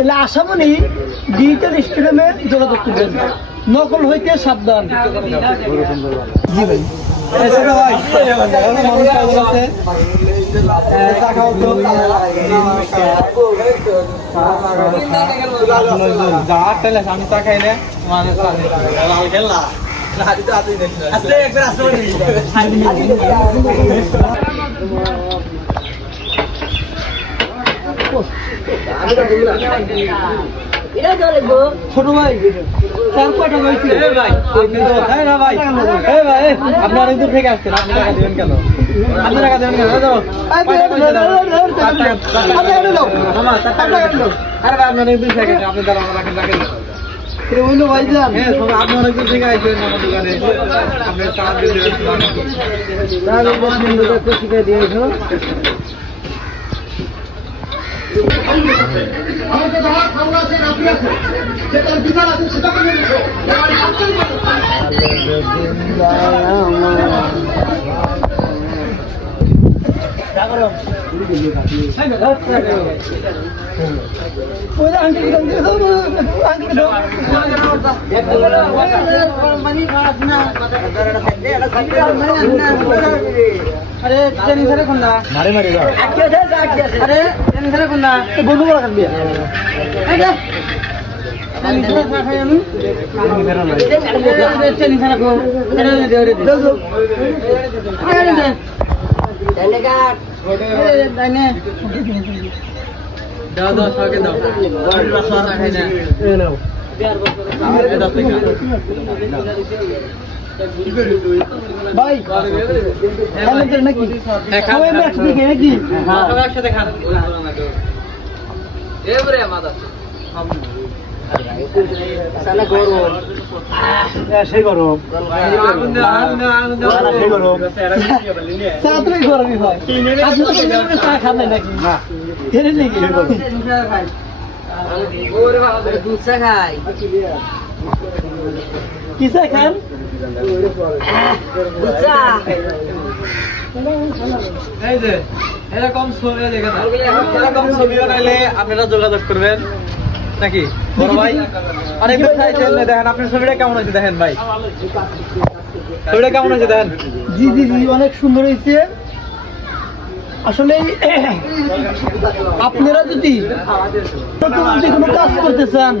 তাহলে আশামণি ডিজিটাল স্টেডিয়ামে যোগাযোগ করবেন, নকল হইতে সাবধান। জি ভাই আমি চা খাই না ছোট ভাই চার কয়টা হয়েছে ভাই আপনার অনেক দূর থেকে আসছেন, আপনি টাকা দেবেন কেন? আপনি টাকা দেবেন কেন? আরে ভাই আপনি অনেক দূর থেকে আপনি দ্বারা রাখেন রাখেন ভাইজান আপনি অনেক দূর থেকে আসবেন আমার দোকানে, আপনি চা দিয়েছো। আরে ট্রেনিং ধরে কোন না মারে মারে যাও আরে ট্রেনিং ধরে কোন না বন্ধু করে রাখবি ট্রেনিং ধরে খাই আমি ট্রেনিং ধরে কো ট্রেনিং ধরে দে আরে দে তাহলে কাট তাইনে দাও দাও সরকে দাও সর খাই না এ নাও ভাই খাবেন নাকি খাবেন নাকি একসাথে খান এবারে মাদা সালা গরম সেই গরম সেই গরম সাতরে গরমই হয় আপনি তো চা খাবেন নাকি না এর নাকি খাই ওরে বাবা দুধ চা খাই কি চা খান দুধ চা এই যে এরকম ছবি দেখেন, এরকম ছবি বানাইলে আপনারা যোগাযোগ করবেন নাকি বড় ভাই? অনেক দূর থেকে দেখেন আপনার ছবিটা কেমন হয়েছে দেখেন ভাই, ছবিটা কেমন হয়েছে দেখেন। জি জি জি অনেক সুন্দর হয়েছে আসলে। আপনারা যদি কোনো কাজ করতে চান